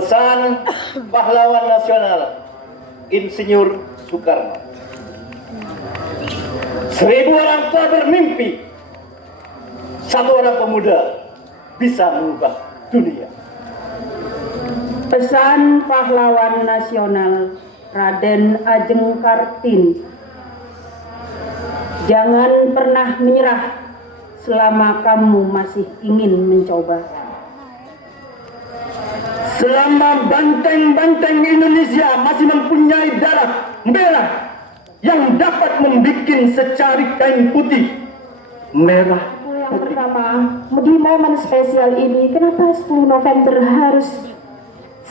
Pesan pahlawan nasional Insinyur Soekarno. 1000 orang tua bermimpi, 1 orang pemuda bisa mengubah dunia. Pesan pahlawan nasional Raden Ajeng Kartini. Jangan pernah menyerah selama kamu masih ingin mencoba. Selama banteng-banteng Indonesia masih mempunyai darah merah yang dapat membuat secari kain putih merah. Yang pertama, di momen spesial ini, kenapa 10 November harus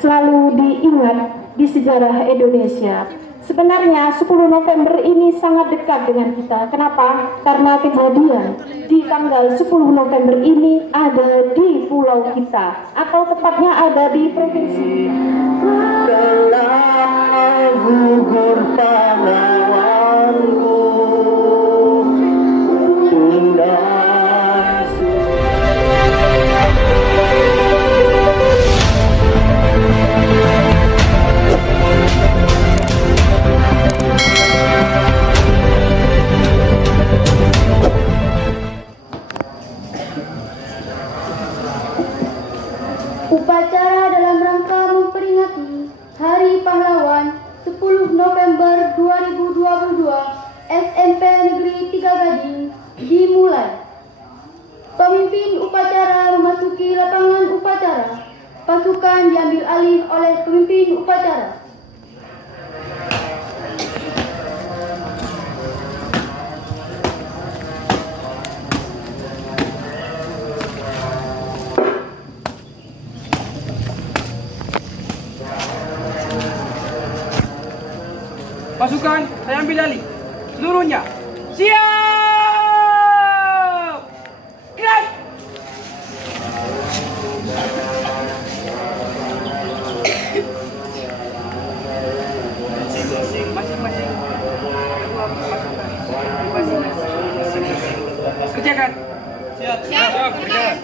selalu diingat di sejarah Indonesia? Sebenarnya 10 November ini sangat dekat dengan kita. Kenapa? Karena kejadian di tanggal 10 November ini ada di pulau kita, atau tepatnya ada di provinsi. Telah gugur pahlawanku, Upacara dalam rangka memperingati Hari Pahlawan 10 November 2022 SMP Negeri 3 Gading dimulai. Pemimpin upacara memasuki lapangan upacara. Pasukan diambil alih oleh pemimpin upacara. Pasukan, saya ambil alih. Seluruhnya, siap! Gerak! Masing-masing. Kerjakan. Siap. Kerjakan.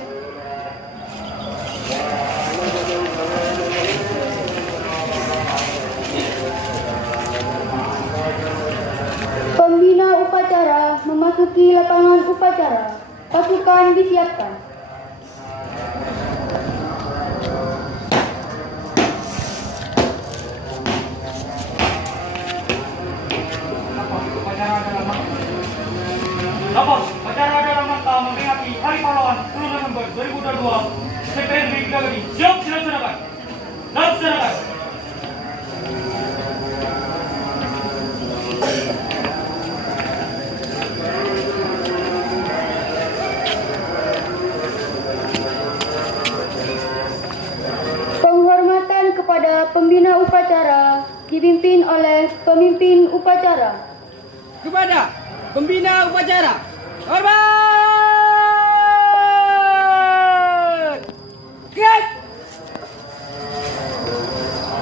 Pembina upacara memasuki lapangan upacara. Pasukan disiapkan. Lapor, upacara dalam rangka memperingati Hari Pahlawan 10 November 2022 SMP Negeri 3 Gading. Siap, silakan. Laksanakan. Penghormatan kepada pembina upacara dipimpin oleh pemimpin upacara. Kepada pembina upacara, hormat! Gerak!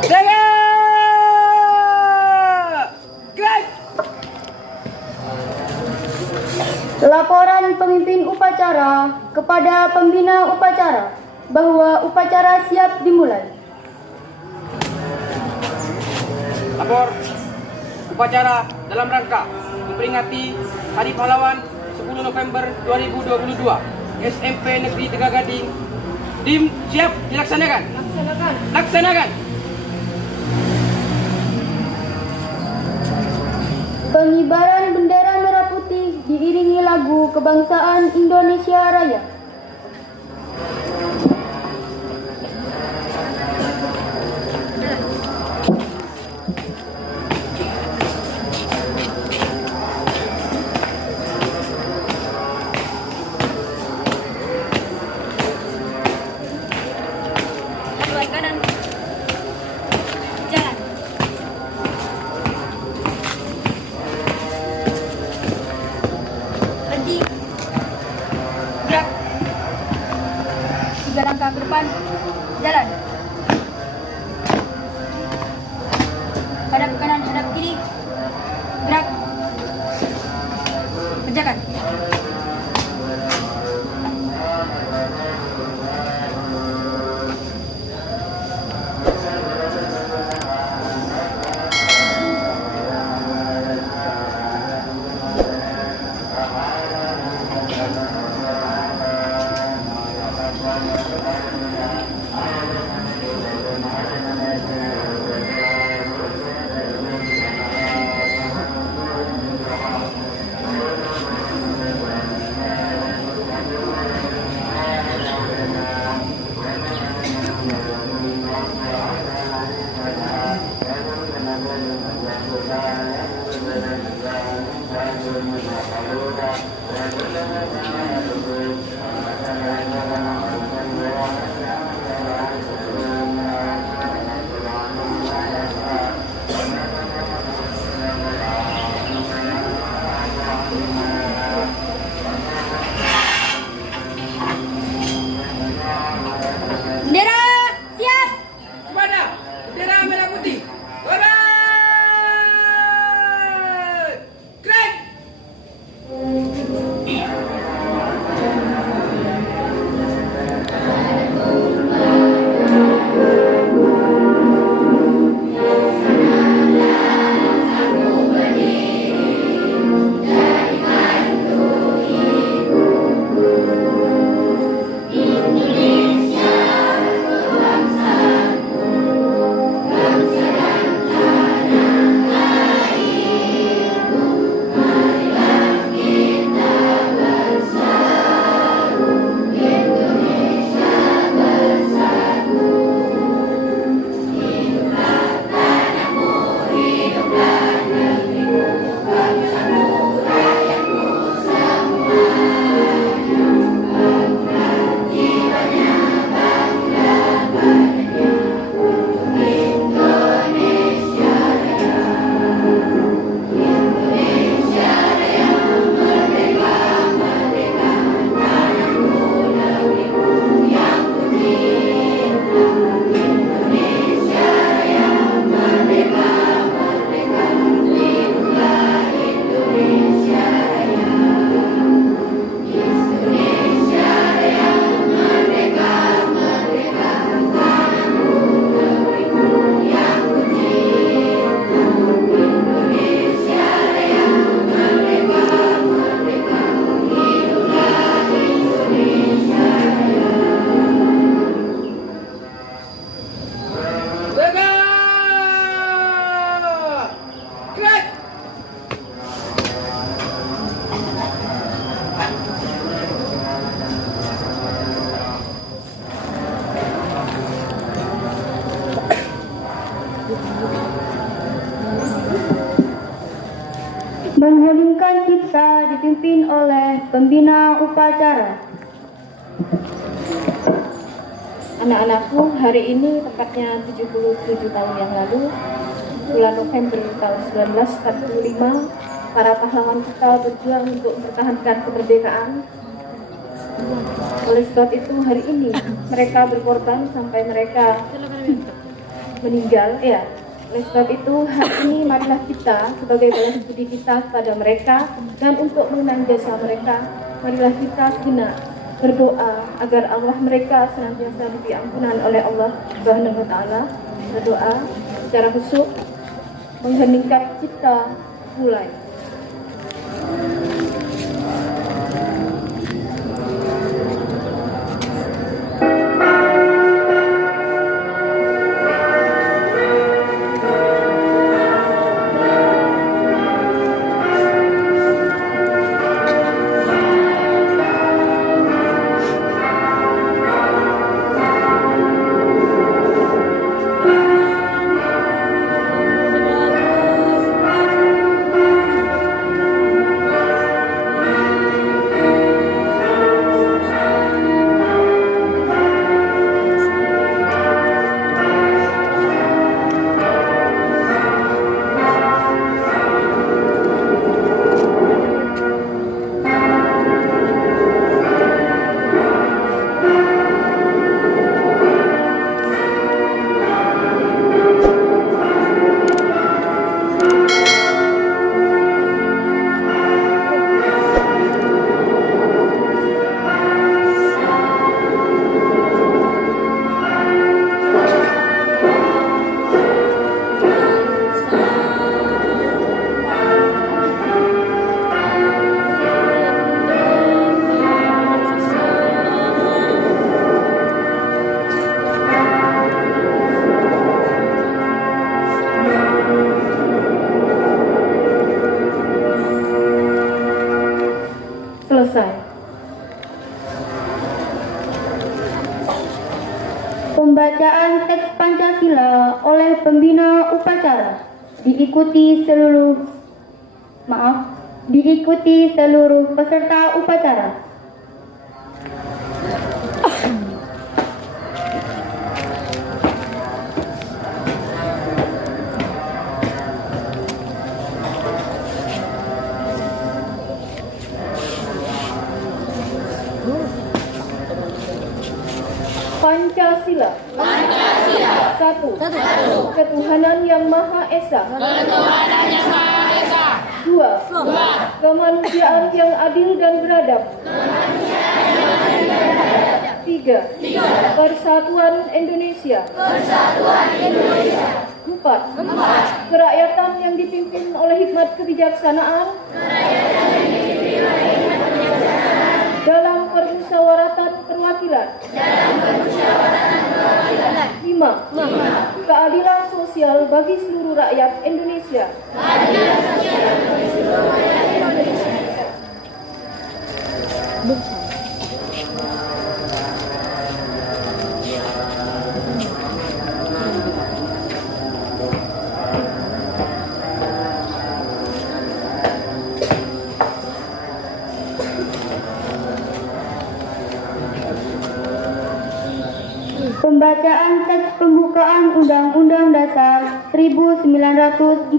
Jaga! Gerak! Laporan pemimpin upacara kepada pembina upacara bahwa upacara siap dimulai. Lapor upacara dalam rangka memperingati Hari Pahlawan 10 November 2022 SMP Negeri 3 Gading siap dilaksanakan. Laksanakan. Pengibaran bendera merah putih diiringi lagu kebangsaan Indonesia Raya. Kanan. Jalan. Berhenti. Gerak. 3 langkah ke depan. Jalan. Hadap kanan, hadap kiri. Gerak. Kerjakan. Bendera siap. Kepada bendera merah putih. Alright. Keren. Lega. Keren. Mengheningkan kita dipimpin oleh pembina upacara. Anak-anakku, hari ini tepatnya 77 tahun yang lalu, bulan November tahun 1945, para pahlawan kita berjuang untuk mempertahankan kemerdekaan. Oleh sebab itu hari ini mereka berkorban sampai mereka meninggal. Ya, oleh sebab itu hari ini marilah kita sebagai balas budi kita kepada mereka dan untuk mengenang jasa mereka, marilah kita sejenak berdoa agar Allah mereka senantiasa diberi ampunan oleh Allah Subhanahu wa taala. Berdoa secara khusyuk, mengheningkan cipta mulai. Pembacaan teks Pancasila oleh pembina upacara diikuti seluruh peserta upacara. Pancasila. Satu. Ketuhanan yang Maha Esa. Dua. Kemanusiaan yang adil dan beradab. Tiga. Persatuan Indonesia. Empat. Kerakyatan yang dipimpin oleh hikmat kebijaksanaan dalam permusyawaratan perwakilan. 5. Keadilan sosial bagi seluruh rakyat Indonesia. Pembacaan teks pembukaan Undang-Undang Dasar 1945.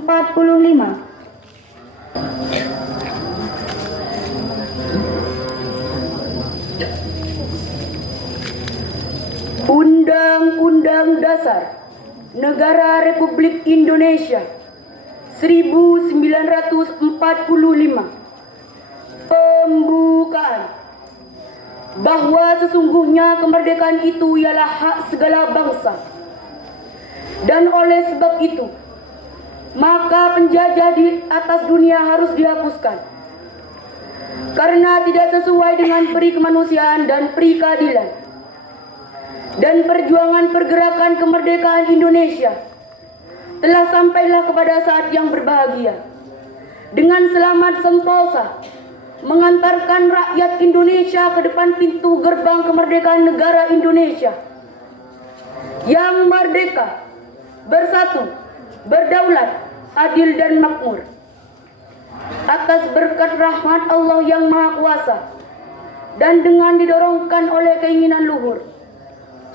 Undang-Undang Dasar Negara Republik Indonesia 1945. Pembukaan. Bahwa sesungguhnya kemerdekaan itu ialah hak segala bangsa. Dan oleh sebab itu, maka penjajah di atas dunia harus dihapuskan. Karena tidak sesuai dengan peri kemanusiaan dan peri keadilan. Dan perjuangan pergerakan kemerdekaan Indonesia telah sampailah kepada saat yang berbahagia. Dengan selamat sentosa mengantarkan rakyat Indonesia ke depan pintu gerbang kemerdekaan negara Indonesia yang merdeka, bersatu, berdaulat, adil dan makmur. Atas berkat rahmat Allah yang Maha Kuasa dan dengan didorongkan oleh keinginan luhur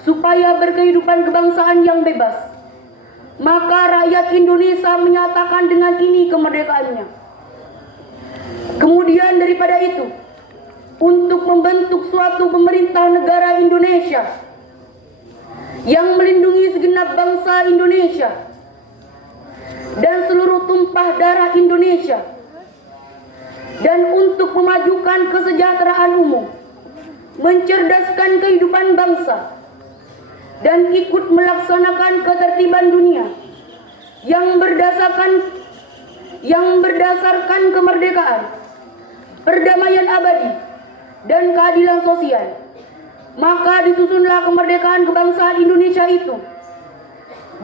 supaya berkehidupan kebangsaan yang bebas, maka rakyat Indonesia menyatakan dengan ini kemerdekaannya. Kemudian daripada itu, untuk membentuk suatu pemerintah negara Indonesia yang melindungi segenap bangsa Indonesia dan seluruh tumpah darah Indonesia, dan untuk memajukan kesejahteraan umum, mencerdaskan kehidupan bangsa, dan ikut melaksanakan ketertiban dunia yang berdasarkan kemerdekaan, perdamaian abadi, dan keadilan sosial. Maka disusunlah kemerdekaan kebangsaan Indonesia itu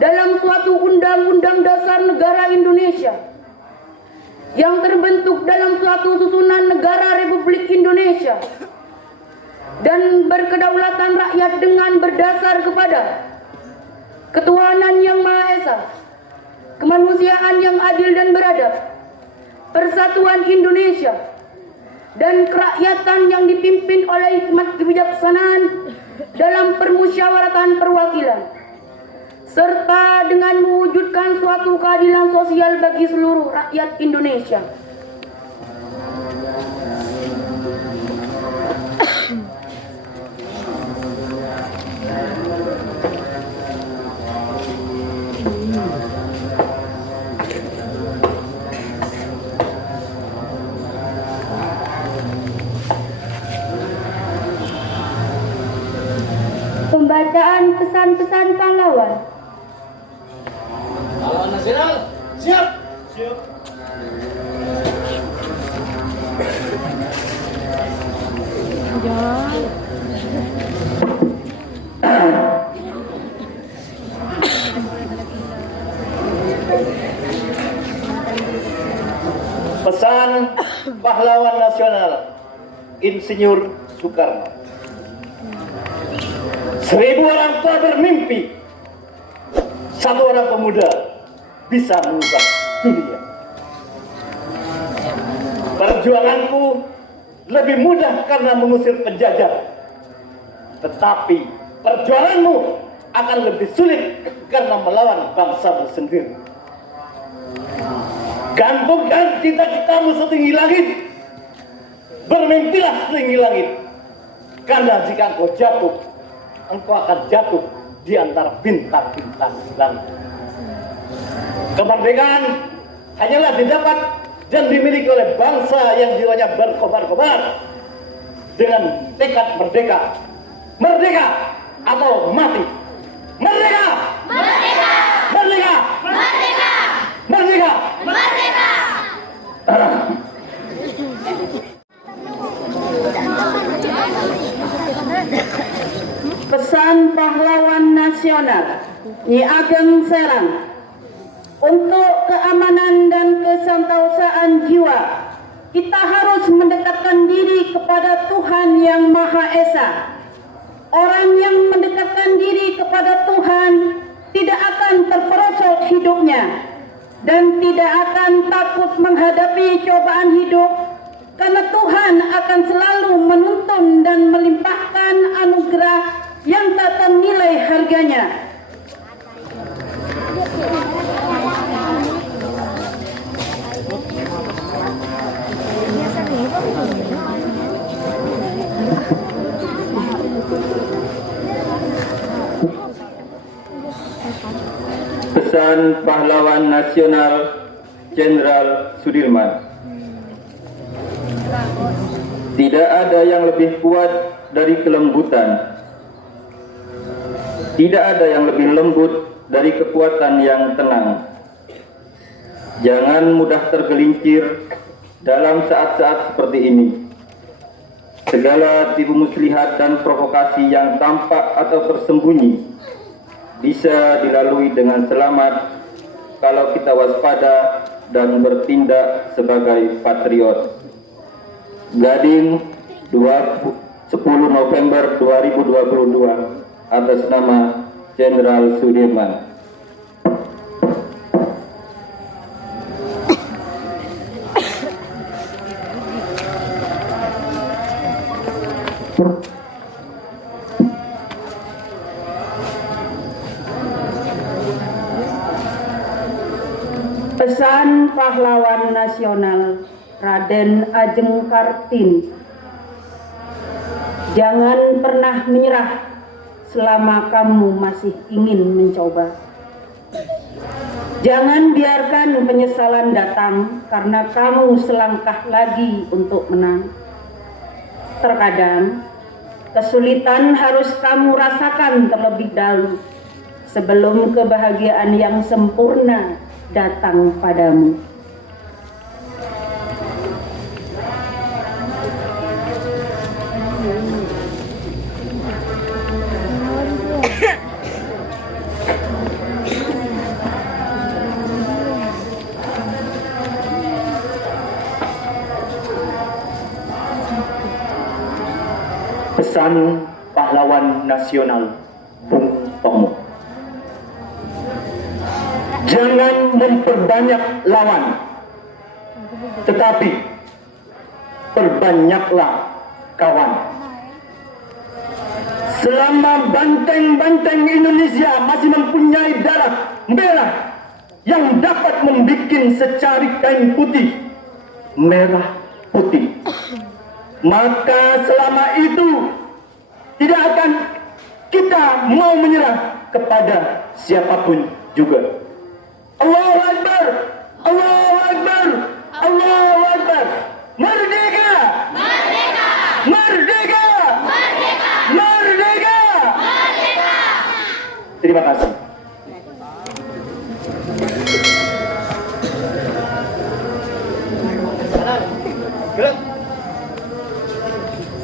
dalam suatu Undang-Undang Dasar Negara Indonesia yang terbentuk dalam suatu susunan negara Republik Indonesia dan berkedaulatan rakyat dengan berdasar kepada ketuhanan yang Maha Esa, kemanusiaan yang adil dan beradab, persatuan Indonesia, dan kerakyatan yang dipimpin oleh hikmat kebijaksanaan dalam permusyawaratan perwakilan, serta dengan mewujudkan suatu keadilan sosial bagi seluruh rakyat Indonesia. Pembacaan pesan-pesan pahlawan. Pahlawan nasional, siap. Pesan pahlawan nasional Insinyur Soekarno. 1000 orang tua bermimpi, 1 orang pemuda bisa mengubah dunia. Perjuanganku lebih mudah karena mengusir penjajah, tetapi perjuanganmu akan lebih sulit karena melawan bangsamu sendiri. Gantungkan cita-citamu setinggi langit, bermimpilah setinggi langit, karena jika engkau jatuh, engkau akan jatuh di antara bintang-bintang di langit. Kemerdekaan hanyalah didapat dan dimiliki oleh bangsa yang jiwanya berkobar-kobar dengan tekad merdeka. Merdeka atau mati. Merdeka! Merdeka! Merdeka! Merdeka! Merdeka! Merdeka! Pesan pahlawan nasional Nyi Ageng Serang. Untuk keamanan dan kesantosan jiwa, kita harus mendekatkan diri kepada Tuhan Yang Maha Esa. Orang yang mendekatkan diri kepada Tuhan tidak akan terperosok hidupnya dan tidak akan takut menghadapi cobaan hidup, karena Tuhan akan selalu menuntun dan melimpahkan anugerah yang tak ternilai harganya. Pesan pahlawan nasional Jenderal Sudirman. Tidak ada yang lebih kuat dari kelembutan. Tidak ada yang lebih lembut dari kekuatan yang tenang. Jangan mudah tergelincir dalam saat-saat seperti ini. Segala tipu muslihat dan provokasi yang tampak atau tersembunyi bisa dilalui dengan selamat kalau kita waspada dan bertindak sebagai patriot. Gading 10 November 2022 atas nama Jenderal Sudirman. Pesan pahlawan nasional Raden Ajeng Kartini. Jangan pernah menyerah selama kamu masih ingin mencoba. Jangan biarkan penyesalan datang karena kamu selangkah lagi untuk menang. Terkadang kesulitan harus kamu rasakan terlebih dahulu sebelum kebahagiaan yang sempurna datang padamu. Pesan pahlawan nasional Bung Tomo. Jangan memperbanyak lawan, tetapi perbanyaklah kawan. Selama banteng-banteng Indonesia masih mempunyai darah merah yang dapat membuat secari kain putih, merah putih, maka selama itu tidak akan kita mau menyerah kepada siapapun juga. Allahu Akbar, Allahu Akbar, Allahu Akbar. Merdeka! Merdeka! Merdeka! Merdeka! Merdeka! Merdeka! Terima kasih. Gerak.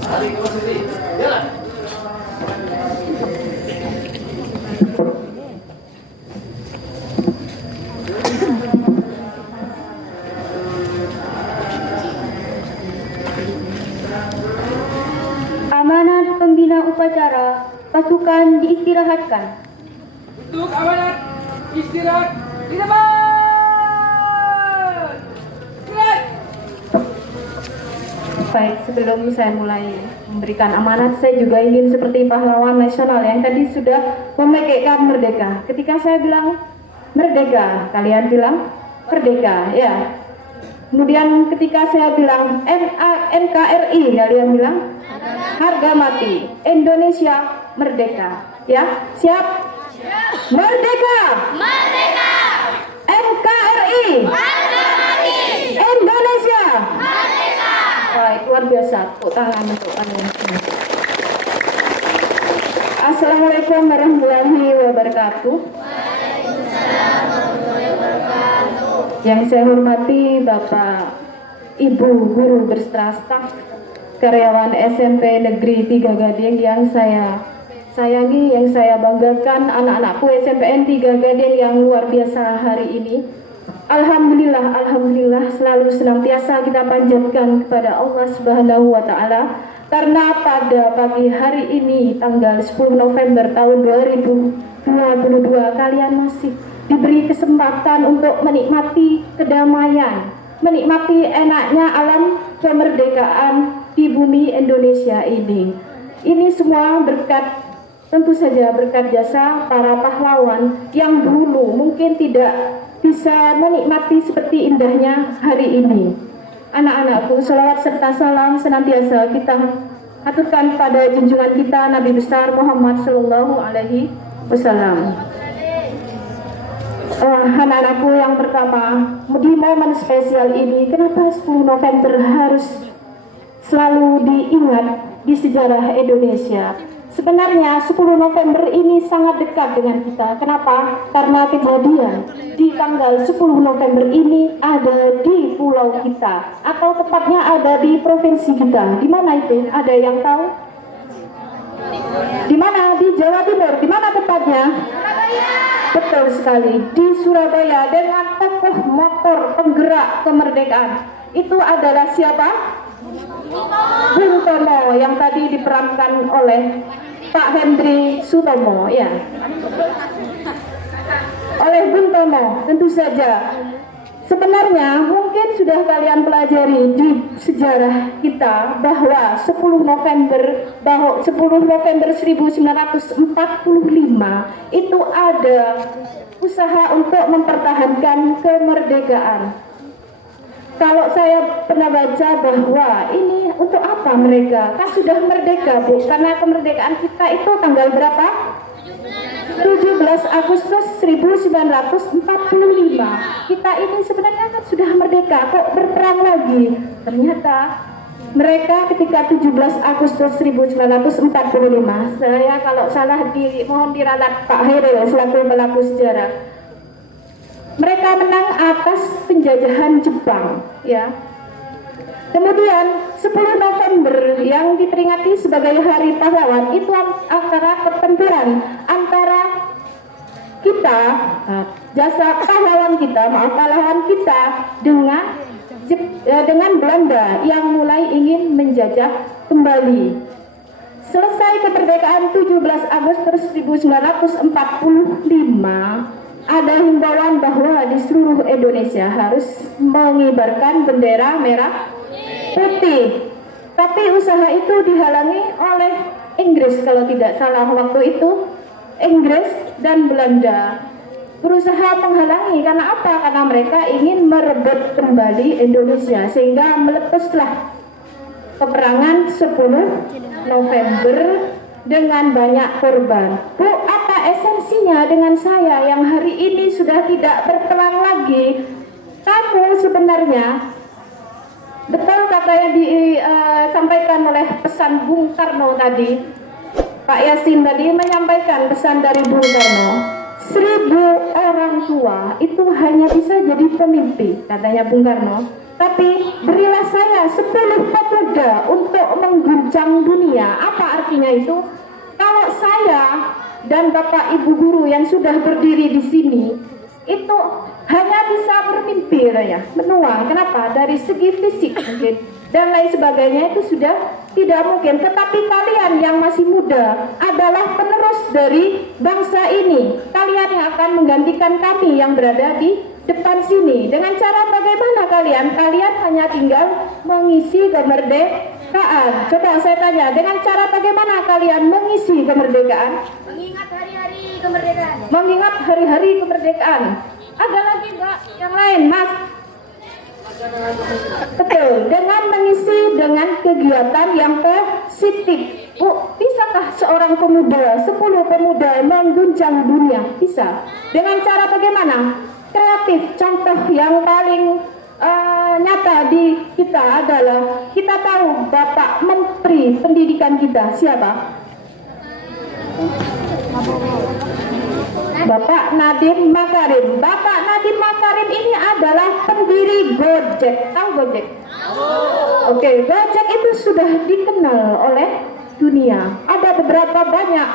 Tarik ke posisi. Jalan. Amanat Pembina Upacara Pasukan didahulukan diistirahatkan. Untuk amanat istirahat di depan. Strike. Baik, sebelum saya mulai memberikan amanat, saya juga ingin seperti pahlawan nasional yang tadi sudah memekekkan merdeka. Ketika saya bilang merdeka, kalian bilang merdeka, ya. Kemudian ketika saya bilang NKRI, kalian bilang harga mati. Indonesia merdeka, ya. Siap? Merdeka! Merdeka! NKRI! Harga mati! Indonesia! Merdeka! Baik, luar biasa. Tepuk tangan untuk kalian semua. Assalamualaikum warahmatullahi wabarakatuh. Yang saya hormati Bapak Ibu Guru beserta staf karyawan SMP Negeri 3 Gading yang saya sayangi, yang saya banggakan, anak-anakku SMPN 3 Gading yang luar biasa hari ini. Alhamdulillah selalu senantiasa kita panjatkan kepada Allah Subhanahu wa taala karena pada pagi hari ini tanggal 10 November tahun 2022 kalian masih diberi kesempatan untuk menikmati kedamaian, menikmati enaknya alam kemerdekaan di bumi Indonesia ini. Ini semua berkat, tentu saja berkat jasa para pahlawan yang dulu mungkin tidak bisa menikmati seperti indahnya hari ini. Anak-anakku, salawat serta salam senantiasa kita aturkan pada junjungan kita Nabi besar Muhammad Sallallahu Alaihi Wasallam. Anak-anakku yang pertama, di momen spesial ini, kenapa 10 November harus selalu diingat di sejarah Indonesia? Sebenarnya 10 November ini sangat dekat dengan kita. Kenapa? Karena kejadian di tanggal 10 November ini ada di pulau kita, atau tepatnya ada di provinsi kita. Di mana itu? Ada yang tahu? Di mana? Di Jawa Timur. Di mana tepatnya? Betul sekali, di Surabaya, dengan tokoh motor penggerak kemerdekaan. Itu adalah siapa? Bung Tomo, yang tadi diperankan oleh Pak Hendri Sutomo, ya. Oleh Bung Tomo, tentu saja. Sebenarnya mungkin sudah kalian pelajari di sejarah kita bahwa 10 November 1945 itu ada usaha untuk mempertahankan kemerdekaan. Kalau saya pernah baca bahwa ini untuk apa mereka? Kan sudah merdeka, Bu. Karena kemerdekaan kita itu tanggal berapa? 17 Agustus 1945. Kita ini sebenarnya kan sudah merdeka, kok berperang lagi? Ternyata mereka ketika 17 Agustus 1945, saya kalau salah mohon diralat Pak Hairil selaku pelaku sejarah. Mereka menang atas penjajahan Jepang, ya. Kemudian 10 November yang diperingati sebagai Hari Pahlawan itu antara pertempuran antara kita, jasa pahlawan kita dengan Belanda yang mulai ingin menjajah kembali. Selesai kemerdekaan 17 Agustus 1945, ada himbauan bahwa di seluruh Indonesia harus mengibarkan bendera merah putih. Tapi usaha itu dihalangi oleh Inggris, kalau tidak salah waktu itu. Inggris dan Belanda berusaha menghalangi. Karena apa? Karena mereka ingin merebut kembali Indonesia, sehingga meletuslah peperangan 10 November dengan banyak korban. Bu, apa esensinya dengan saya yang hari ini sudah tidak berperang lagi? Kamu sebenarnya, betul kata yang disampaikan oleh pesan Bung Karno tadi, Pak Yasin tadi menyampaikan pesan dari Bung Karno, 1000 orang tua itu hanya bisa jadi pemimpi, katanya Bung Karno. Tapi berilah saya 10 pemuda untuk mengguncang dunia. Apa artinya itu? Kalau saya dan Bapak Ibu guru yang sudah berdiri di sini itu hanya bisa bermimpi, ya, menuang. Kenapa? Dari segi fisik mungkin dan lain sebagainya itu sudah Tidak mungkin, tetapi kalian yang masih muda adalah penerus dari bangsa ini. Kalian yang akan menggantikan kami yang berada di depan sini. Dengan cara bagaimana kalian? Kalian hanya tinggal mengisi kemerdekaan. Coba saya tanya, dengan cara bagaimana kalian mengisi kemerdekaan? Mengingat hari-hari kemerdekaan. Mengingat hari-hari kemerdekaan. Ada lagi Mbak yang lain, Mas? Betul, dengan mengisi dengan kegiatan yang positif. Bu, bisakah seorang pemuda, 10 pemuda mengguncang dunia? Bisa. Dengan cara bagaimana? Kreatif. Contoh yang paling nyata di kita adalah, kita tahu Bapak Menteri Pendidikan kita siapa? Bapak Nadiem Makarim. Bapak Nadiem Makarim ini adalah pendiri Gojek. Tahu Gojek? Oke, Gojek itu sudah dikenal oleh dunia. Ada beberapa banyak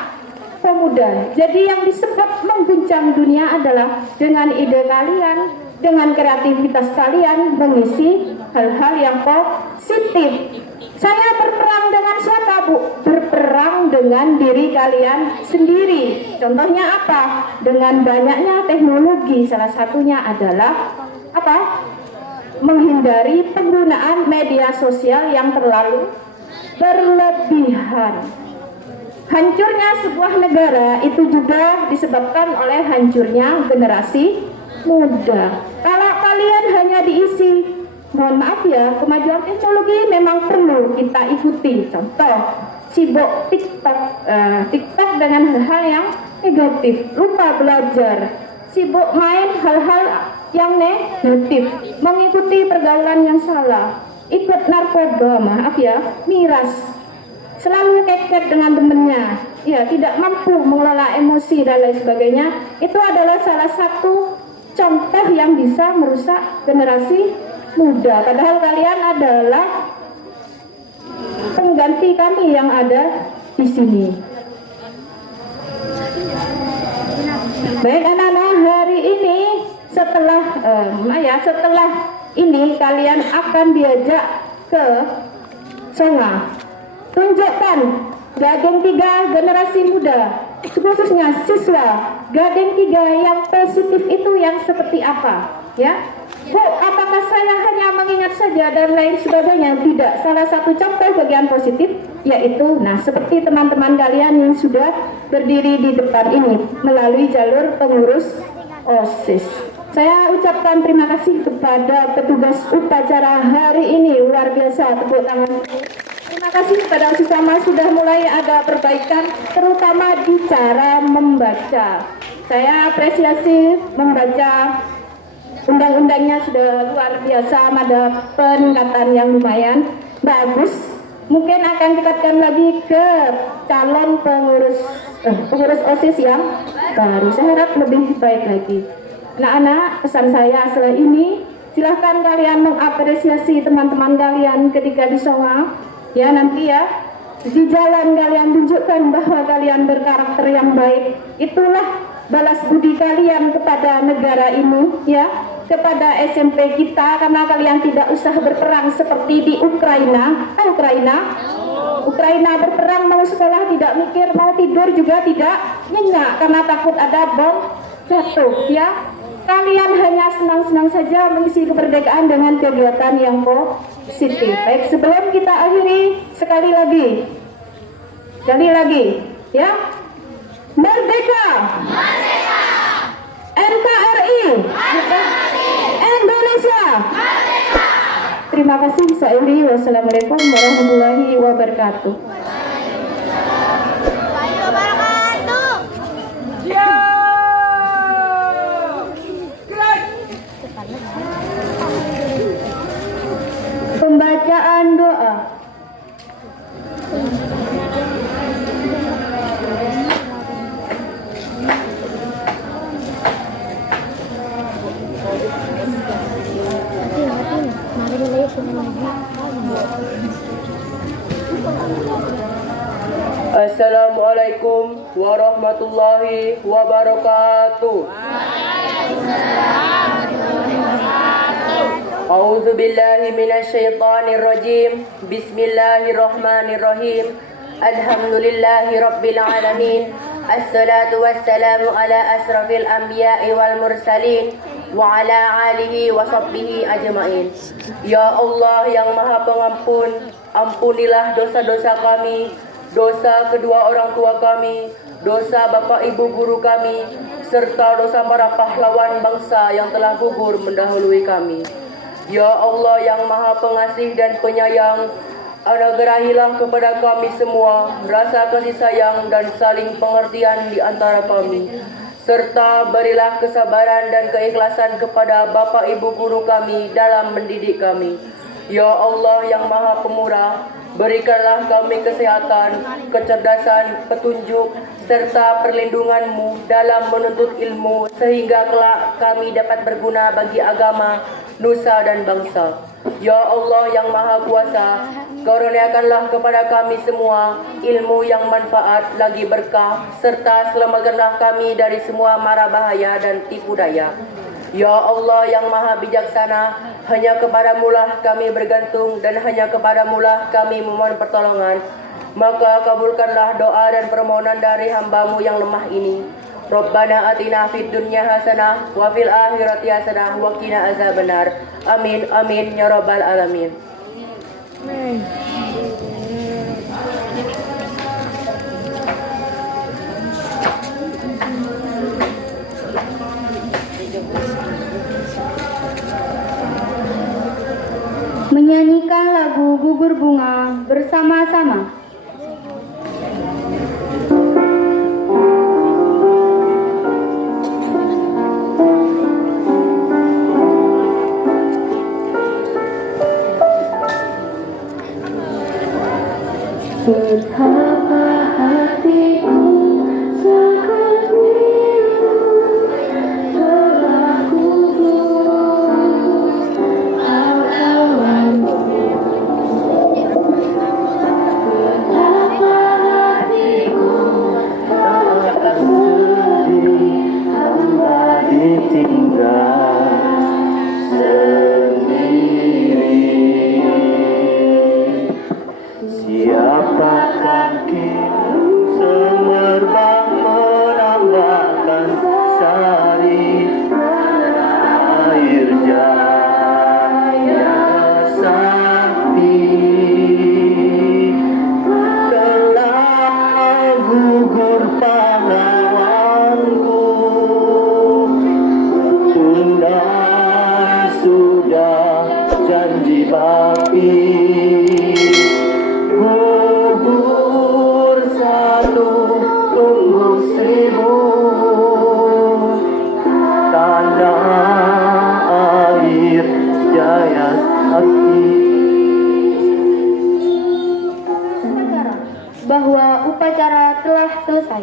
pemuda. Jadi yang disebut mengguncang dunia adalah dengan ide kalian, dengan kreativitas kalian mengisi hal-hal yang positif. Saya berperang dengan siapa, Bu? Berperang dengan diri kalian sendiri. Contohnya apa? Dengan banyaknya teknologi. Salah satunya adalah apa? Menghindari penggunaan media sosial yang terlalu berlebihan. Hancurnya sebuah negara itu juga disebabkan oleh hancurnya generasi muda. Kalau kalian hanya diisi, mohon maaf ya, kemajuan teknologi memang perlu kita ikuti. Contoh, sibuk TikTok dengan hal-hal yang negatif, lupa belajar, sibuk main hal-hal yang negatif, mengikuti pergaulan yang salah, ikut narkoba, maaf ya, miras, selalu keket dengan temennya, ya tidak mampu mengelola emosi dan lain sebagainya. Itu adalah salah satu contoh yang bisa merusak generasi muda. Padahal kalian adalah pengganti kami yang ada di sini. Baik anak-anak, hari ini setelah ini kalian akan diajak ke Songa. Tunjukkan Gading 3 generasi muda, khususnya siswa Gading 3 yang positif itu yang seperti apa, ya? Bu, apakah saya hanya mengingat saja dan lain sebagainya? Tidak. Salah satu contoh bagian positif yaitu, nah seperti teman-teman kalian yang sudah berdiri di depan ini melalui jalur pengurus OSIS. Saya ucapkan terima kasih kepada petugas upacara hari ini, luar biasa, tepuk tangan. Terima kasih kepada siswa sudah mulai ada perbaikan, terutama di cara membaca. Saya apresiasi membaca undang-undangnya sudah luar biasa, ada peningkatan yang lumayan bagus. Mungkin akan tingkatkan lagi ke calon pengurus OSIS yang baru. Saya harap lebih baik lagi. Anak-anak, pesan saya setelah ini, silahkan kalian mengapresiasi teman-teman kalian ketika di Songa. Ya nanti ya, di jalan kalian tunjukkan bahwa kalian berkarakter yang baik. Itulah balas budi kalian kepada negara ini, ya, kepada SMP kita, karena kalian tidak usah berperang seperti di Ukraina. Ukraina berperang, mau sekolah tidak mikir, mau tidur juga tidak nyenyak karena takut ada bom jatuh, ya. Kalian hanya senang-senang saja mengisi kemerdekaan dengan kegiatan yang positif. Baik, sebelum kita akhiri, sekali lagi, ya. Merdeka! Merdeka! NKRI! Indonesia! Merdeka! Terima kasih, Sairi. Wassalamualaikum warahmatullahi wabarakatuh. Pembacaan doa. Assalamualaikum warahmatullahi wabarakatuh. A'udzu billahi minasyaitonir rajim. Bismillahirrahmanirrahim. Alhamdulillahi rabbil alamin. Assalatu wassalamu ala asrafil anbiya'i wal mursalin wa ala alihi wa sahbihi ajmain. Ya Allah yang Maha Pengampun, ampunilah dosa-dosa kami, dosa kedua orang tua kami, dosa bapak ibu guru kami, serta dosa para pahlawan bangsa yang telah gugur mendahului kami. Ya Allah yang Maha Pengasih dan Penyayang, anugerahilah kepada kami semua rasa kasih sayang dan saling pengertian di antara kami, serta berilah kesabaran dan keikhlasan kepada bapak ibu guru kami dalam mendidik kami. Ya Allah yang Maha Pemurah, berikanlah kami kesehatan, kecerdasan, petunjuk, serta perlindungan-Mu dalam menuntut ilmu, sehingga kelak kami dapat berguna bagi agama, nusa dan bangsa. Ya Allah yang Maha Kuasa, karuniakanlah kepada kami semua ilmu yang manfaat lagi berkah, serta selamatkanlah kami dari semua mara bahaya dan tipu daya. Ya Allah yang Maha Bijaksana, hanya kepadamu-lah kami bergantung dan hanya kepadamu-lah kami memohon pertolongan. Maka kabulkanlah doa dan permohonan dari hamba-Mu yang lemah ini. Rabbana atina fid dunya hasanah wa fil akhirati hasanah wa qina azabannar. Amin amin ya rabbal alamin. Menyanyikan lagu Gugur Bunga bersama-sama. Betapa hatiku sangat rindu telah gugur awan-awan. Betapa hatiku sangat sedih, hamba ditinggal sendiri. Siapakah kini semerbak menambahkan sari air jaya sakti, telah gugur pahlawanku, tundai sudah janji bakti. Gugur satu, tunggu seribu, tanah air jaya sakti. Bahwa upacara telah selesai.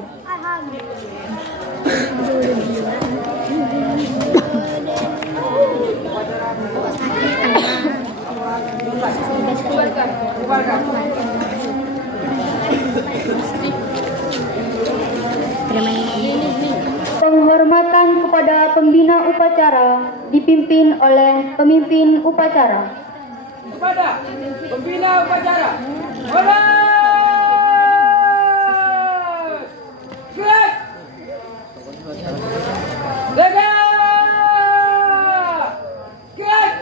Penghormatan kepada pembina upacara dipimpin oleh pemimpin upacara. Kepada pembina upacara. Hormat! Gerak! Gerak! Gerak!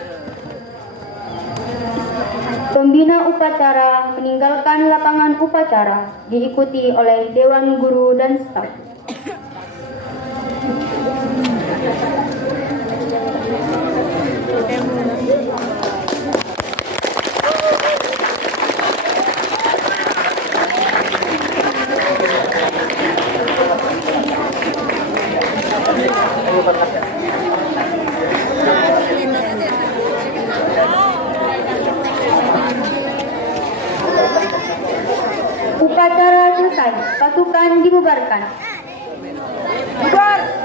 Pembina upacara meninggalkan lapangan upacara diikuti oleh Dewan Guru dan staf. Upacara selesai, pasukan dibubarkan. Bubar!